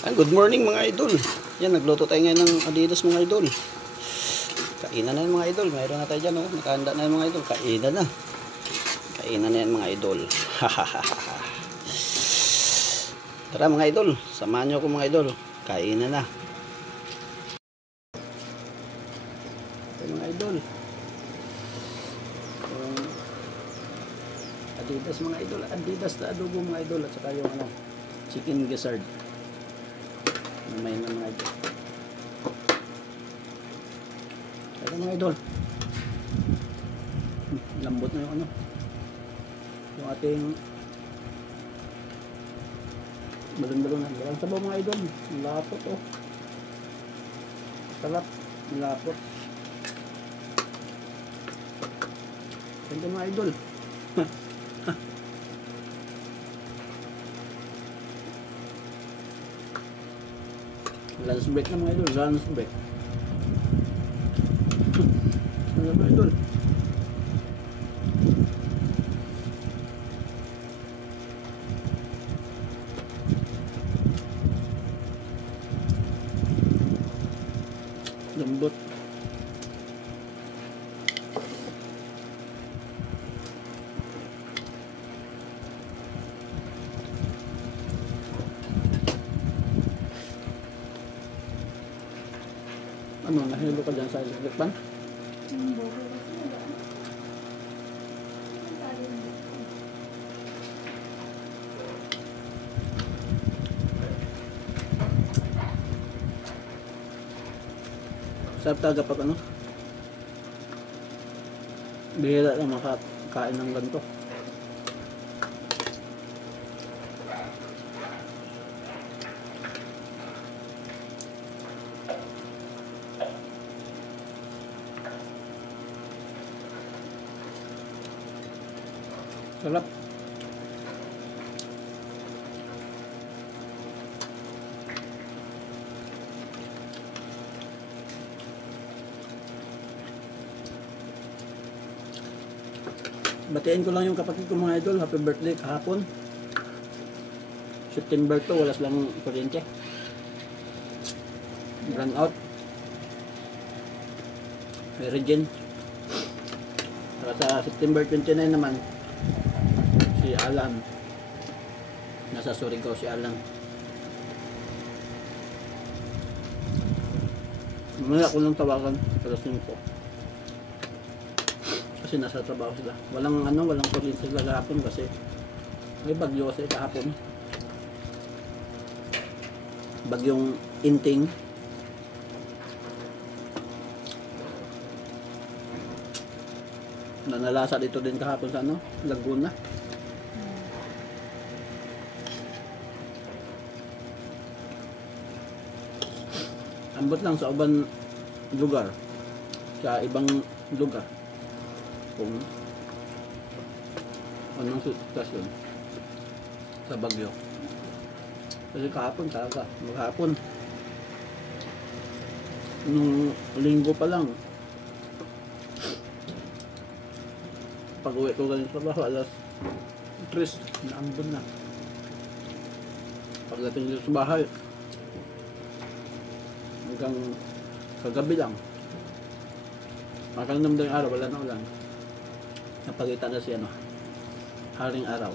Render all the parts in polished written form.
Good morning mga idol. Yan, nagluto tayo ngayon ng Adidas mga idol. Kainan na yan mga idol. Mayroon na tayo dyan. Oh. Nakahanda na yan mga idol. Kainan na. Kainan na yan mga idol. Tara mga idol. Samahan nyo ako mga idol. Kainan na. Ito mga idol. Adidas mga idol. Adidas na adobo mga idol. At saka yung chicken gizzard. May na mga idol. Ito mga idol. Lambot na yung yung ating balon-balon na. Walang sabaw mga idol. Lapot oh. Sarap. Lapot. Ito mga idol. Lunch break na mga idol, lunch break. Ano mga idol? Lambot. Ano, nahilo ka dyan sa electric pan? Sarap talaga pag bihira lang makakain ng ganito. Sarap. Batiin ko lang yung kapatid ko mga idol. Happy birthday kahapon. September 2, wala silang kuryente. Run out. Regine. Sa September 29 naman, si Alan. Nasa Surigao si Alan. Mamaya ko lang tawagan alas 5. Kasi nasa trabaho sila. Walang walang kuryente sila kahapon kasi may bagyo kasi kahapon. Bagyong Inting. Nanalasa dito din kahapon sa Laguna. Ambot lang sa ubang lugar. Sa ibang lugar. Kung anong sitwasyon sa bagyo. Kasi kahapon talaga. Maghapon. Nung linggo pa lang. Pag-uwi ko galing trabaho, alas 3, naambon na. Pagdating dito sa bahay, hanggang kagabi lang. Makalinam daw yung araw, wala na ulan. Napagita na si haring araw.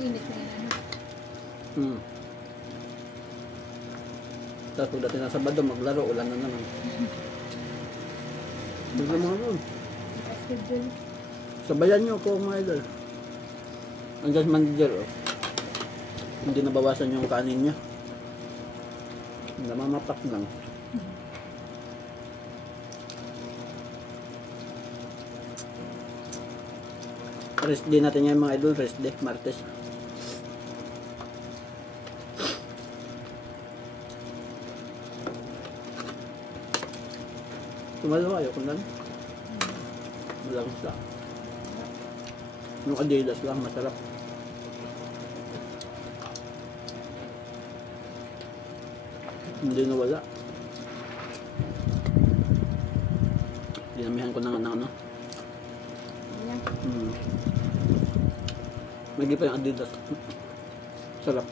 Init na yan. Tapos pagdating na Sabado, maglaro, ulan na naman. Bigla mga nun. Sabayan nyo ko mga idol. Ang gas manager hindi nabawasan yung kanin niya. Namamapak lang. Rest day natin yan mga idol. Rest day, Martes. Tumalo kayo kung lang. Malangos lang. Yung Adidas lang, masarap. Hindi nawala. Dinamihan ko ng May pa yung Adidas. Sarap.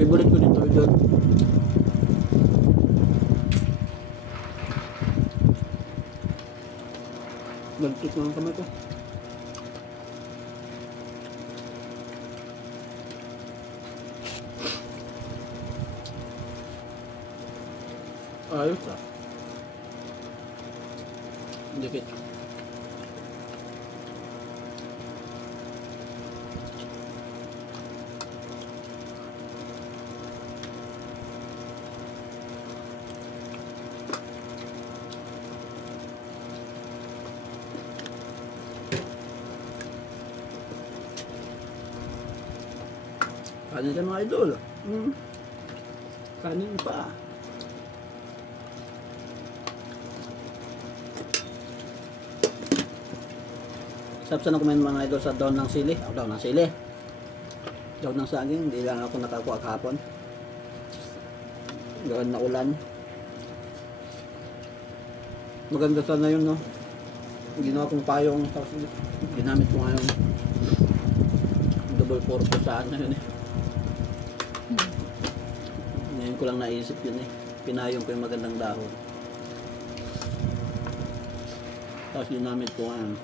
Favorite ko dito idol. Nagtut na ang kamay ko. Ayos ah. Dikit. Kanin ka mga idol. Kanin pa. Sarap sana kumain mga idol sa daon ng sili. Daon ng sili. Daon ng saging. Hindi lang ako nakakuha kahapon. Gawin na ulan. Maganda sana yun, no? Ginawa kong payong. Tapos ginamit ko ngayon. Double purpose saan na yun eh. Ngayon ko lang naisip yun eh. Pinayong ko yung magandang dahon. Tapos ginamit ko ngayon.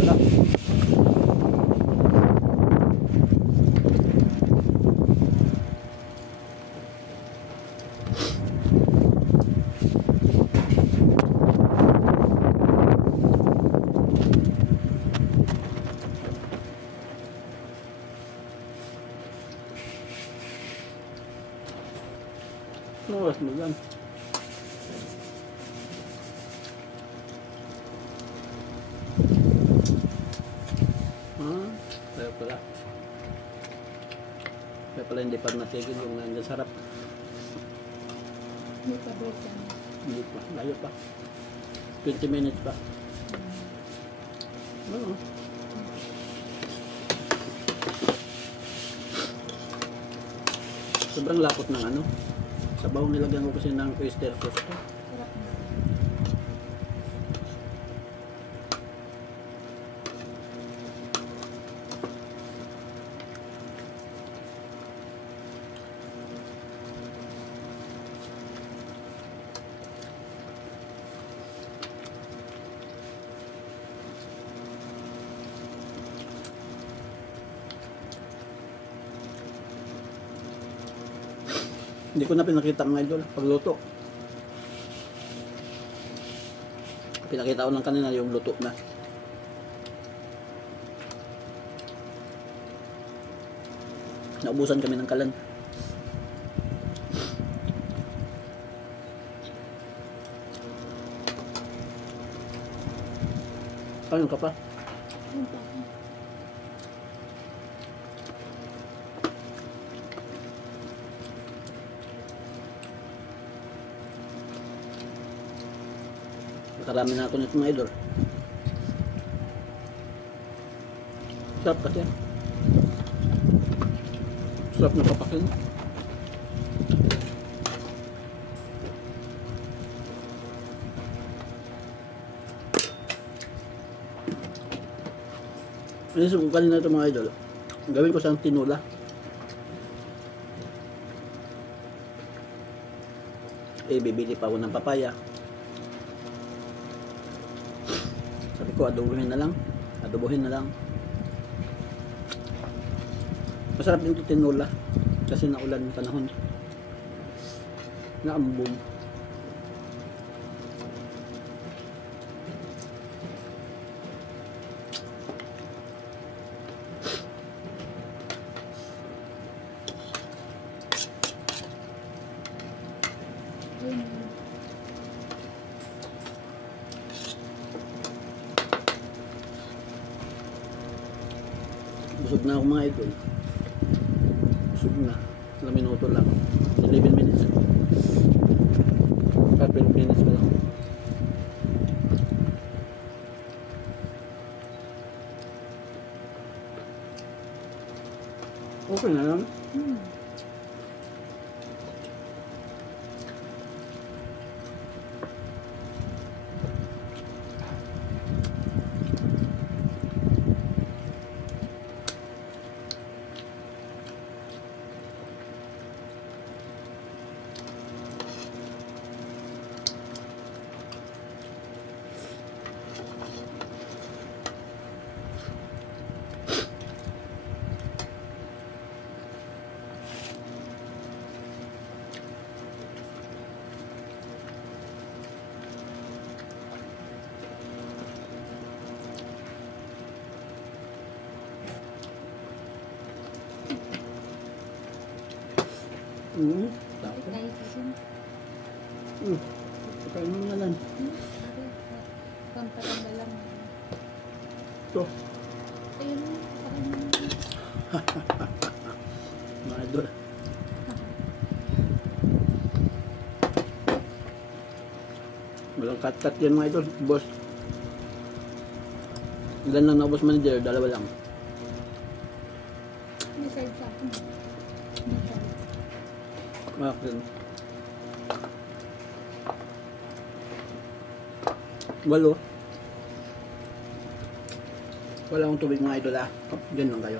Wala. Oras mo yan. Kaya pala. Kaya pala hindi pa natigil yung nandiyan sarap. Hindi pa break yan. Hindi pa. Layo pa. 20 minutes pa. Oo. Sobrang lapot ng ano. Sabaw nilagyan ko kasi ng oyster sauce ko. Sarap na. Hindi ko na pinakita mga idol pagluto. Pinakita ko lang kanina yung luto na. Naubusan kami ng kalan. Ayun ka pa. Yun pa. Nakarami na ako nito mga idol. Sarap kasi. Sarap na papakin. Inisip ko kanina ito mga idol. Gawin ko siyang tinula. Bibili pa ako ng papaya. Sabi ko adobohin na lang. Adobohin na lang. Masarap din ito tinula. Kasi naulan yung panahon. Naambong. Yun. Busog na ako mga idol. Busog na. Ilang minuto lang. 11 minutes. 12 minutes pa lang. Okay na lang. Tapos. Tayo sa sin. Pakain mo na lang. Pampatanda lang. Ito. Ayun, pakain mo na. Mga idol. Walang cut-cut yan mga idol. Boss. Ilan lang naubos manager? Dalawa lang. May side sa akin. May side. Bakit? Walo. Wala akong tubig mga idol ah. Diyan lang kayo.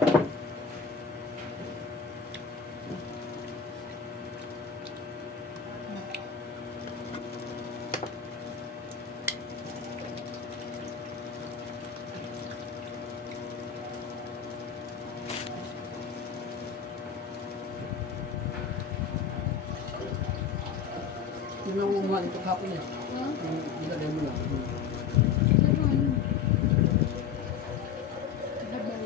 Yung nangunguha nito kahapon eh. Ha? Ilagay mo lang. Ano ano? Habal.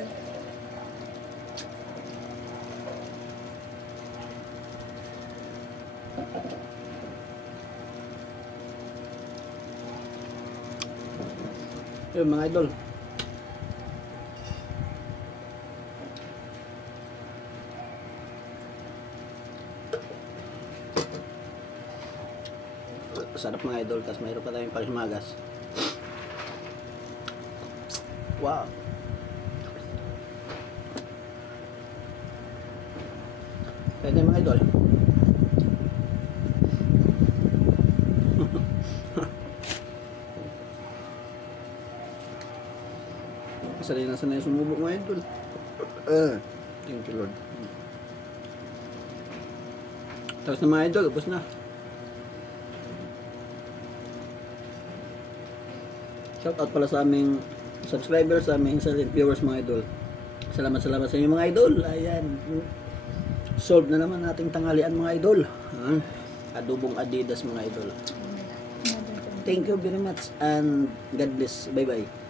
Yun mga idol. Sarap mga idol. Tapos mayroon pa tayong panghimagas. Wow. Pwede mga idol. Sanay na sanay sumubo mga idol. Thank you Lord. Tapos na mga idol, ubos na. Shoutout pala sa aming subscribers, sa aming silent viewers mga idol. Salamat sa inyo mga idol. Ayan. Solve na naman ating tanghalian mga idol. Adobong Adidas mga idol. Thank you very much and God bless. Bye bye.